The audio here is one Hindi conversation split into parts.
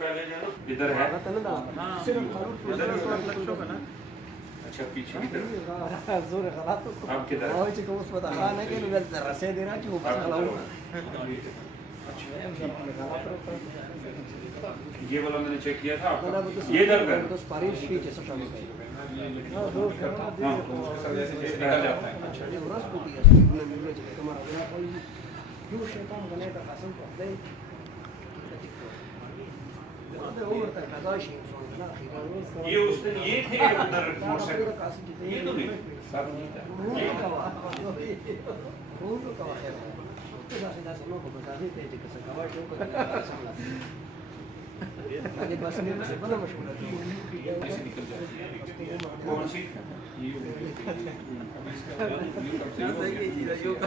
पहले जो इधर है अच्छा पीछे की तरफ अब किधर ये वाला मैंने चेक किया था आपका ये दर्द है ये उस दिन ये थे उधर मोटरसाइकिल ये तो नहीं कौन सी बिल्कुल ढीला छोड़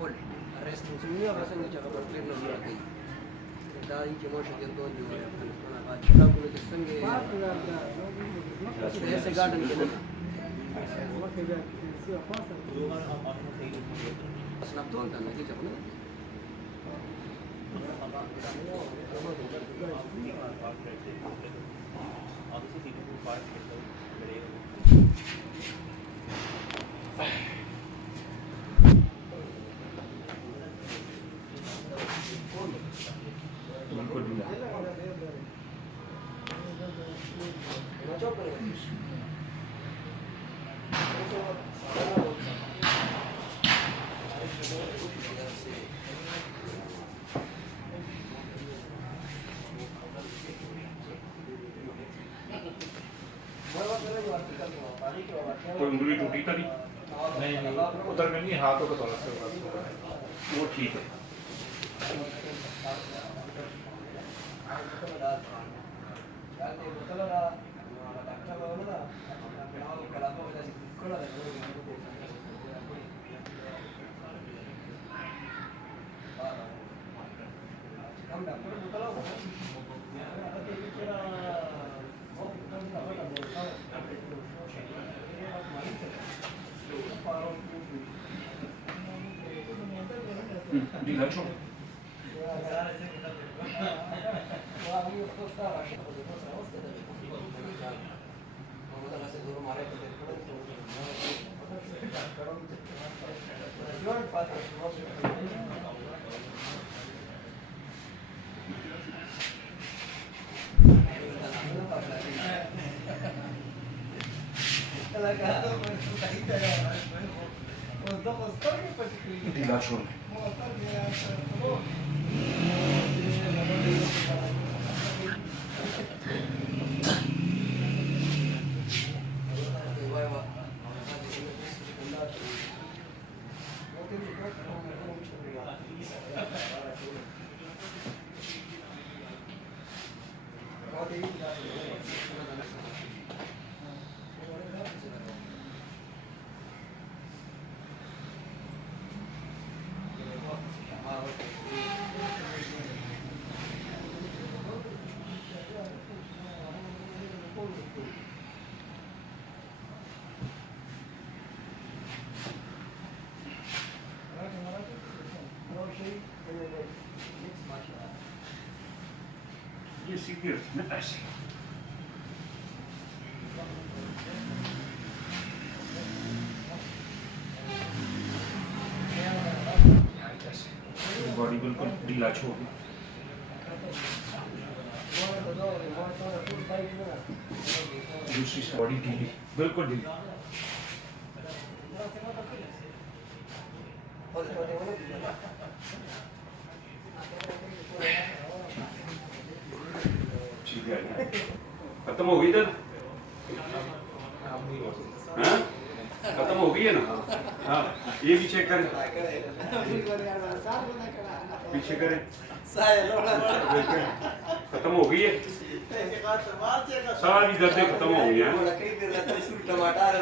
full arrest sunya rasa ni cara berpikir nak lagi dari jemaah syarikat tu juga mana baca kalau kita sendiri ऐसे गार्डन के ना स्नैपडॉन का ना क्या बोलना कोई उंगली टूटी तो नहीं उधर में नहीं हाथों को थोड़ा सा वो ठीक है ढीला छोड़ ढीला छोड़ ये सीधी रखी ना ऐसे बॉडी बिल्कुल ढीला छोड़ दूसरी बॉडी ढीली बिल्कुल ढीली खत्म हो गई दर्द खत्म हो गई है ना हाँ ये भी चेक करें पीछे करें खत्म हो गई है सारी दर्दें खत्म हो गई हैं। कई देर लगता है टमाटर